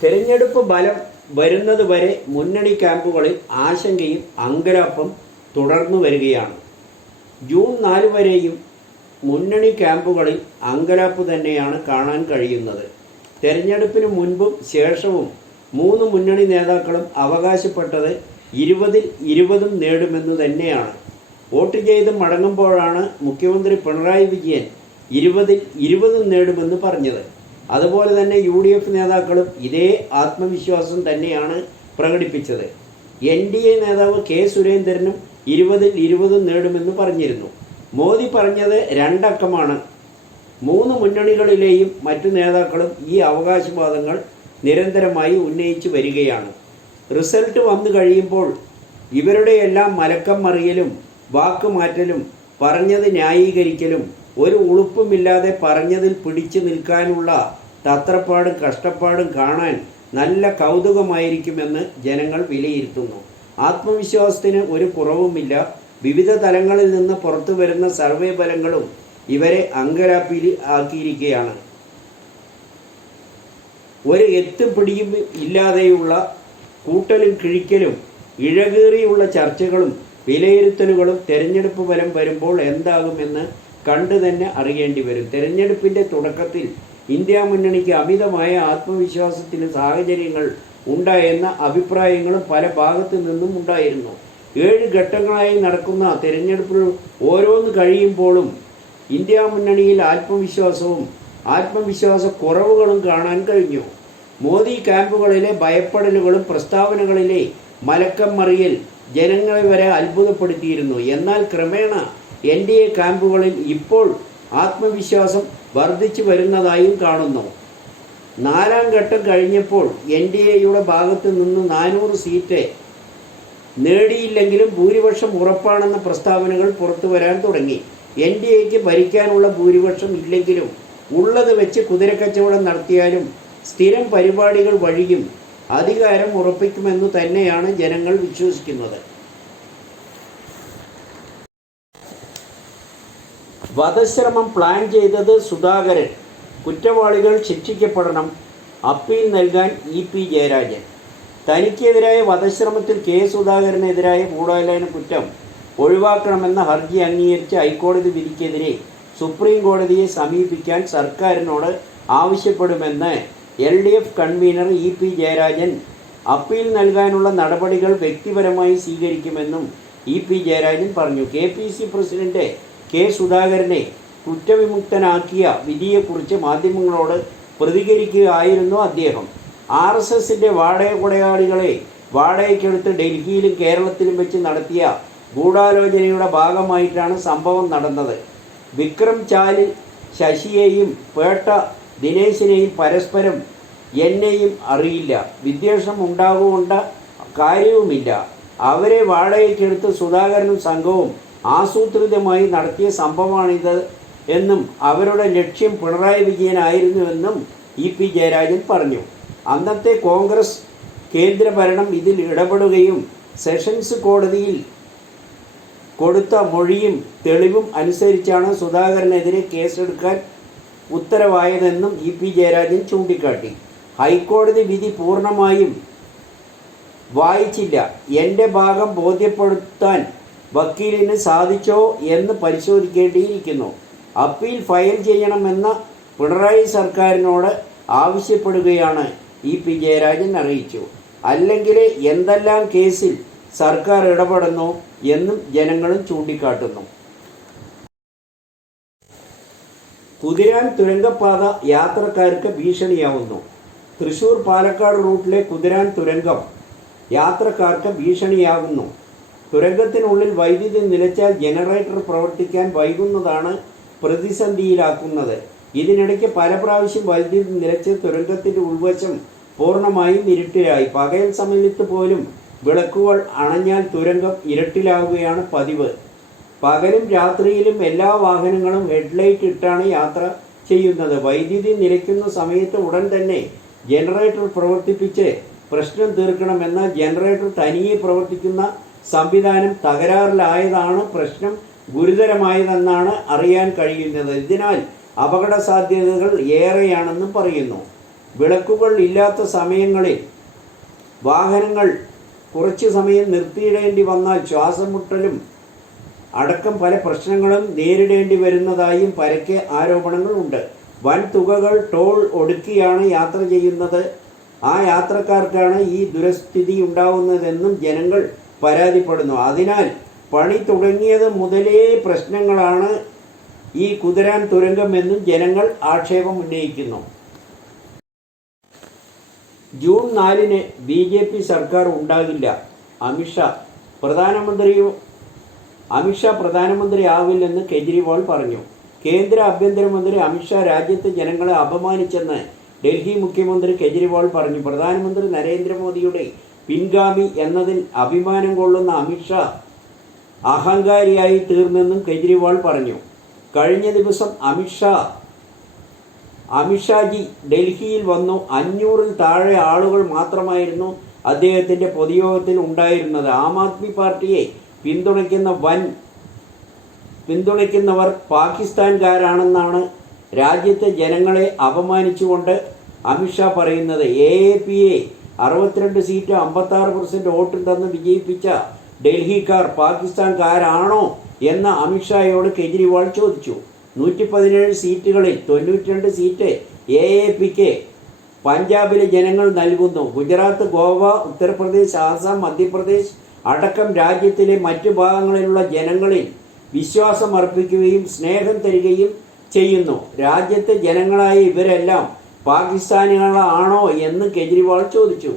തെരഞ്ഞെടുപ്പ് ഫലം വരുന്നതുവരെ മുന്നണി ക്യാമ്പുകളിൽ ആശങ്കയും അങ്കലാപ്പും തുടർന്നു വരികയാണ്. ജൂൺ 4 വരെയും മുന്നണി ക്യാമ്പുകളിൽ അങ്കലാപ്പ് തന്നെയാണ് കാണാൻ കഴിയുന്നത്. തെരഞ്ഞെടുപ്പിന് മുൻപും ശേഷവും 3 മുന്നണി നേതാക്കളും അവകാശപ്പെട്ടത് 20-ൽ 20 നേടുമെന്ന് തന്നെയാണ്. വോട്ട് ചെയ്ത് മടങ്ങുമ്പോഴാണ് മുഖ്യമന്ത്രി പിണറായി വിജയൻ 20-ൽ 20 നേടുമെന്ന് പറഞ്ഞത്. അതുപോലെ തന്നെ UDF നേതാക്കളും ഇതേ ആത്മവിശ്വാസം തന്നെയാണ് പ്രകടിപ്പിച്ചത്. NDA നേതാവ് K സുരേന്ദ്രനും 20-ൽ 20 നേടുമെന്ന് പറഞ്ഞിരുന്നു. മോദി പറഞ്ഞത് 2 അക്കമാണ്. 3 മുന്നണികളിലെയും മറ്റു നേതാക്കളും ഈ അവകാശവാദങ്ങൾ നിരന്തരമായി ഉന്നയിച്ചു വരികയാണ്. റിസൾട്ട് വന്നു കഴിയുമ്പോൾ ഇവരുടെയെല്ലാം മലക്കം മറിയലും വാക്കുമാറ്റലും പറഞ്ഞത് ന്യായീകരിക്കലും ഒരു ഉളുപ്പുമില്ലാതെ പറഞ്ഞതിൽ പിടിച്ചു നിൽക്കാനുള്ള തത്രപ്പാടും കഷ്ടപ്പാടും കാണാൻ നല്ല കൗതുകമായിരിക്കുമെന്ന് ജനങ്ങൾ വിലയിരുത്തുന്നു. ആത്മവിശ്വാസത്തിന് ഒരു കുറവുമില്ല. വിവിധ തലങ്ങളിൽ നിന്ന് പുറത്തു വരുന്ന സർവേ ഫലങ്ങളും ഇവരെ അങ്കലാപ്പിൽ ആക്കിയിരിക്കുകയാണ്. ഒരു എത്തുപിടിയും ഇല്ലാതെയുള്ള കൂട്ടലും കിഴിക്കലും ഇഴകേറിയുള്ള ചർച്ചകളും വിലയിരുത്തലുകളും തെരഞ്ഞെടുപ്പ് ഫലം വരുമ്പോൾ എന്താകുമെന്ന് കണ്ടു തന്നെ അറിയേണ്ടി വരും. തെരഞ്ഞെടുപ്പിൻ്റെ തുടക്കത്തിൽ ഇന്ത്യ മുന്നണിക്ക് അമിതമായ ആത്മവിശ്വാസത്തിന് സാഹചര്യങ്ങൾ ഉണ്ടായെന്ന അഭിപ്രായങ്ങളും പല ഭാഗത്തു നിന്നും ഉണ്ടായിരുന്നു. 7 ഘട്ടങ്ങളായി നടക്കുന്ന തെരഞ്ഞെടുപ്പ് ഓരോന്ന് കഴിയുമ്പോഴും ഇന്ത്യ മുന്നണിയിൽ ആത്മവിശ്വാസക്കുറവുകളും കാണാൻ കഴിഞ്ഞു. മോദി ക്യാമ്പുകളിലെ ഭയപ്പെടലുകളും പ്രസ്താവനകളിലെ മലക്കം മറിയൽ ജനങ്ങളെ വരെ അത്ഭുതപ്പെടുത്തിയിരുന്നു. എന്നാൽ ക്രമേണ NDA ക്യാമ്പുകളിൽ ഇപ്പോൾ ആത്മവിശ്വാസം വർദ്ധിച്ചു വരുന്നതായും കാണുന്നു. 4ാം ഘട്ടം കഴിഞ്ഞപ്പോൾ NDAയുടെ ഭാഗത്തു നിന്ന് 400 സീറ്റ് നേടിയില്ലെങ്കിലും ഭൂരിപക്ഷം ഉറപ്പാണെന്ന പ്രസ്താവനകൾ പുറത്തു വരാൻ തുടങ്ങി. NDAക്ക് ഭരിക്കാനുള്ള ഭൂരിപക്ഷം ഇല്ലെങ്കിലും ഉള്ളത് വെച്ച് കുതിരക്കച്ചവടം നടത്തിയാലും സ്ഥിരം പരിപാടികൾ വഴിയും അധികാരം ഉറപ്പിക്കുമെന്നു തന്നെയാണ് ജനങ്ങൾ വിശ്വസിക്കുന്നത്. വധശ്രമം പ്ലാൻ ചെയ്തത് സുധാകരൻ, കുറ്റവാളികൾ ശിക്ഷിക്കപ്പെടണം, അപ്പീൽ നൽകാൻ EP ജയരാജൻ. തനിക്കെതിരായ വധശ്രമത്തിൽ K സുധാകരനെതിരായ ഗൂഢാലോചന കുറ്റം ഒഴിവാക്കണമെന്ന ഹർജി അംഗീകരിച്ച ഹൈക്കോടതി വിധിക്കെതിരെ സുപ്രീം കോടതിയെ സമീപിക്കാൻ സർക്കാരിനോട് ആവശ്യപ്പെടുമെന്ന് LDF convener EP Jayarajan. Appeal നൽകാനുള്ള നടപടികൾ വ്യക്തിപരമായി സ്വീകരിക്കുമെന്നും EP ജയരാജൻ പറഞ്ഞു. KPC പ്രസിഡന്റ് K സുധാകരനെ കുറ്റവിമുക്തനാക്കിയ വിധിയെക്കുറിച്ച് മാധ്യമങ്ങളോട് പ്രതികരിക്കുകയായിരുന്നു അദ്ദേഹം. RSSന്റെ വാടക കൊടയാളികളെ വാടകയ്ക്കെടുത്ത് ഡൽഹിയിലും കേരളത്തിലും വെച്ച് നടത്തിയ ഗൂഢാലോചനയുടെ ഭാഗമായിട്ടാണ് സംഭവം നടന്നത്. വിക്രം ചാലിൽ ശശിയെയും പേട്ട ദിനേശിനെയും പരസ്പരം എന്നെയും അറിയില്ല, വിദ്വേഷം ഉണ്ടാകുകൊണ്ട കാര്യവുമില്ല. അവരെ വാടകയ്ക്കെടുത്ത് സുധാകരനും സംഘവും ആസൂത്രിതമായി നടത്തിയ സംഭവമാണിത് എന്നും അവരുടെ ലക്ഷ്യം പിണറായി വിജയനായിരുന്നുവെന്നും EP ജയരാജൻ പറഞ്ഞു. അന്നത്തെ കോൺഗ്രസ് കേന്ദ്രഭരണം ഇതിൽ ഇടപെടുകയും സെഷൻസ് കോടതിയിൽ കൊടുത്ത മൊഴിയും തെളിവും അനുസരിച്ചാണ് സുധാകരനെതിരെ കേസെടുക്കാൻ ഉത്തരവായതെന്നും EP ജയരാജൻ ചൂണ്ടിക്കാട്ടി. ഹൈക്കോടതി വിധി പൂർണ്ണമായും വായിച്ചില്ല. എൻ്റെ ഭാഗം ബോധ്യപ്പെടുത്താൻ വക്കീലിന് സാധിച്ചോ എന്ന് പരിശോധിക്കേണ്ടിയിരിക്കുന്നു. അപ്പീൽ ഫയൽ ചെയ്യണമെന്ന പിണറായി സർക്കാരിനോട് ആവശ്യപ്പെടുകയാണ് EP ജയരാജൻ അറിയിച്ചു. അല്ലെങ്കിൽ എന്തെല്ലാം കേസിൽ സർക്കാർ ഇടപെടുന്നു എന്നും ജനങ്ങളും ചൂണ്ടിക്കാട്ടുന്നു. കുതിരാൻ തുരങ്കപ്പാത യാത്രക്കാർക്ക് ഭീഷണിയാവുന്നു. തൃശൂർ പാലക്കാട് റൂട്ടിലെ കുതിരാൻ തുരങ്കം യാത്രക്കാർക്ക് ഭീഷണിയാകുന്നു. തുരങ്കത്തിനുള്ളിൽ വൈദ്യുതി നിലച്ചാൽ ജനറേറ്റർ പ്രവർത്തിക്കാൻ വൈകുന്നതാണ് പ്രതിസന്ധിയിലാക്കുന്നത്. ഇതിനിടയ്ക്ക് പല പ്രാവശ്യം വൈദ്യുതി നിലച്ച് തുരങ്കത്തിൻ്റെ ഉൾവശം പൂർണ്ണമായും ഇരുട്ടിലായി. പകൽ സമയത്ത് പോലും വിളക്കുകൾ അണഞ്ഞാൽ തുരങ്കം ഇരുട്ടിലാവുകയാണ് പതിവ്. പകലും രാത്രിയിലും എല്ലാ വാഹനങ്ങളും ഹെഡ്ലൈറ്റ് ഇട്ടാണ് യാത്ര ചെയ്യുന്നത്. വൈദ്യുതി നിലയ്ക്കുന്ന സമയത്ത് ഉടൻ തന്നെ ജനറേറ്റർ പ്രവർത്തിപ്പിച്ച് പ്രശ്നം തീർക്കണമെന്ന ജനറേറ്റർ തനിയെ പ്രവർത്തിക്കുന്ന സംവിധാനം തകരാറിലായതാണ് പ്രശ്നം ഗുരുതരമായതെന്നാണ് അറിയാൻ കഴിയുന്നത്. ഇതിനാൽ അപകട സാധ്യതകൾ ഏറെയാണെന്നും പറയുന്നു. വിളക്കുകൾ ഇല്ലാത്ത സമയങ്ങളിൽ വാഹനങ്ങൾ കുറച്ചു സമയം നിർത്തിയിടേണ്ടി വന്നാൽ ശ്വാസം മുട്ടലും അടക്കം പല പ്രശ്നങ്ങളും നേരിടേണ്ടി വരുന്നതായും പരക്കെ ആരോപണങ്ങളുണ്ട്. വൻ തുകകൾ ടോൾ ഒടുക്കിയാണ് യാത്ര ചെയ്യുന്നത്. ആ യാത്രക്കാർക്കാണ് ഈ ദുരസ്ഥിതി ഉണ്ടാവുന്നതെന്നും ജനങ്ങൾ പരാതിപ്പെടുന്നു. അതിനാൽ പണി തുടങ്ങിയത് മുതലേ പ്രശ്നങ്ങളാണ് ഈ കുതിരാൻ തുരങ്കമെന്നും ജനങ്ങൾ ആക്ഷേപം ഉന്നയിക്കുന്നു. ജൂൺ 4-ന് BJP സർക്കാർ ഉണ്ടാകില്ല. അമിത്ഷാ പ്രധാനമന്ത്രിയാവില്ലെന്ന് കെജ്രിവാൾ പറഞ്ഞു. കേന്ദ്ര ആഭ്യന്തരമന്ത്രി അമിത്ഷാ രാജ്യത്തെ ജനങ്ങളെ അപമാനിച്ചെന്ന് ഡൽഹി മുഖ്യമന്ത്രി കെജ്രിവാൾ പറഞ്ഞു. പ്രധാനമന്ത്രി നരേന്ദ്രമോദിയുടെ പിൻഗാമി എന്നതിൽ അഭിമാനം കൊള്ളുന്ന അമിത്ഷാ അഹങ്കാരിയായി തീർന്നെന്നും കെജ്രിവാൾ പറഞ്ഞു. കഴിഞ്ഞ ദിവസം അമിത്ഷാജി ഡൽഹിയിൽ വന്നു. 500-ൽ താഴെ ആളുകൾ മാത്രമായിരുന്നു അദ്ദേഹത്തിൻ്റെ പൊതുയോഗത്തിൽ ഉണ്ടായിരുന്നത്. ആം ആദ്മി പാർട്ടിയെ പിന്തുണയ്ക്കുന്നവർ പാകിസ്ഥാൻകാരാണെന്നാണ് രാജ്യത്തെ ജനങ്ങളെ അപമാനിച്ചുകൊണ്ട് അമിത്ഷാ പറയുന്നത്. AAPയെ 62 സീറ്റ് 56% വോട്ടിൽ തന്ന് വിജയിപ്പിച്ച ഡൽഹിക്കാർ പാകിസ്ഥാൻകാരാണോ എന്ന് അമിത്ഷായോട് കെജ്രിവാൾ ചോദിച്ചു. 117 സീറ്റുകളിൽ 92 സീറ്റ് AAPക്ക് പഞ്ചാബിലെ ജനങ്ങൾ നൽകുന്നു. ഗുജറാത്ത്, ഗോവ, ഉത്തർപ്രദേശ്, ആസാം, മധ്യപ്രദേശ് അടക്കം രാജ്യത്തിലെ മറ്റു ഭാഗങ്ങളിലുള്ള ജനങ്ങളിൽ വിശ്വാസം അർപ്പിക്കുകയും സ്നേഹം തരികയും ചെയ്യുന്നു. രാജ്യത്തെ ജനങ്ങളായ ഇവരെല്ലാം പാകിസ്ഥാനികളാണോ എന്ന് കെജ്രിവാൾ ചോദിച്ചു.